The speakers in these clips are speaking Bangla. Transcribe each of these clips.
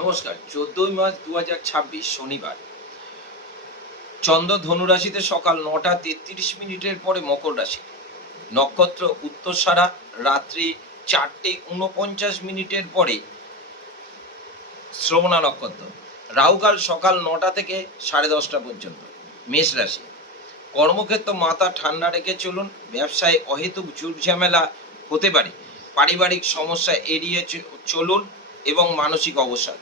নমস্কার। 14ই মার্চ 2026 শনিবার। চন্দ্র ধনুরাশিতে সকাল 9টা 33 মিনিটের পরে মকর রাশি। নক্ষত্র উত্তরসারা। রাত্রি 4টে 49 মিনিটের পরে শ্রবণা নক্ষত্র। রাহুকাল সকাল 9টা থেকে 10:30 পর্যন্ত। মেষ রাশি। কর্মক্ষেত্র মাথা ঠান্ডা রেখে চলুন। ব্যবসায় অহেতুক ঝুট ঝামেলা হতে পারে। পারিবারিক সমস্যা এড়িয়ে চলুন এবং মানসিক অবসাদ।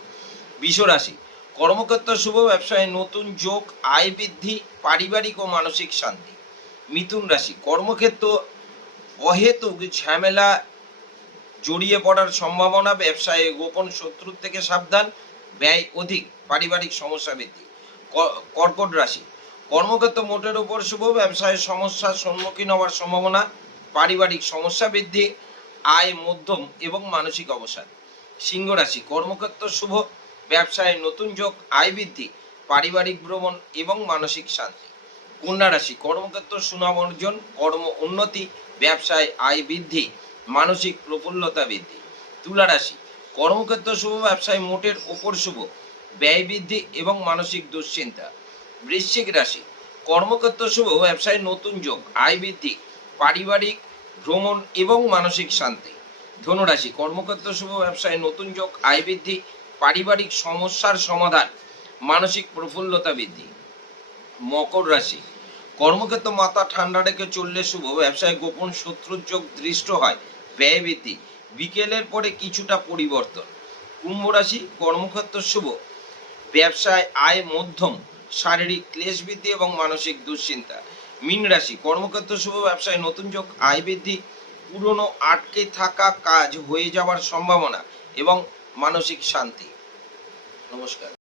বৃষ রাশি। কর্মক্ষেত্র শুভ। ব্যবসায় নতুন যোগ, আয় বৃদ্ধি, পারিবারিক ও মানসিক শান্তি। মিথুন রাশি। কর্মক্ষেত্র অহেতুক ঝামেলা জড়িয়ে পড়ার সম্ভাবনা। ব্যবসায় গোপন শত্রুর থেকে সাবধান। ব্যয় অধিক, পারিবারিক সমস্যা বৃদ্ধি। কর্কট রাশি। কর্মক্ষেত্র মোটের উপর শুভ। ব্যবসায় সমস্যার সম্মুখীন হওয়ার সম্ভাবনা। পারিবারিক সমস্যা বৃদ্ধি, আয় মধ্যম এবং মানসিক অবসাদ। সিংহ রাশি। কর্মক্ষেত্র শুভ। ব্যবসায় নতুন যোগ, আয় বৃদ্ধি, পারিবারিক ভ্রমণ এবং মানসিক শান্তি। কন্যা রাশি। কর্মক্ষেত্র সুনাম অর্জন, কর্ম উন্নতি, ব্যবসায় আয় বৃদ্ধি, মানসিক প্রফুল্লতা বৃদ্ধি। তুলা রাশি। কর্মক্ষেত্র শুভ। ব্যবসায় মোটের ওপর শুভ। ব্যয় বৃদ্ধি এবং মানসিক দুশ্চিন্তা। বৃশ্চিক রাশি। কর্মক্ষেত্র শুভ। ব্যবসায় নতুন যোগ, আয় বৃদ্ধি, পারিবারিক ভ্রমণ এবং মানসিক শান্তি। ধনুরাশি। কর্মক্ষেত্র শুভ। ব্যবসায় নতুন যোগ, আয় বৃদ্ধি, পারিবারিক সমস্যার সমাধান, মানসিক প্রফুল্লতা বৃদ্ধি। মকর রাশি। কর্মক্ষেত্র মাথা ঠান্ডা রেখে চললে শুভ। ব্যবসায় গোপন শত্রুর যোগ দৃষ্ট হয়, ব্যয় বৃদ্ধি, বিকেলের পরে কিছুটা পরিবর্তন। কুম্ভ রাশি। কর্মক্ষেত্র শুভ। ব্যবসায় আয় মধ্যম, শারীরিক ক্লেশ বৃদ্ধি এবং মানসিক দুশ্চিন্তা। মীন রাশি। কর্মক্ষেত্র শুভ। ব্যবসায় নতুন যোগ, আয় বৃদ্ধি, পুরনো আটকে থাকা কাজ হয়ে যাওয়ার সম্ভাবনা এবং মানসিক শান্তি। নমস্কার।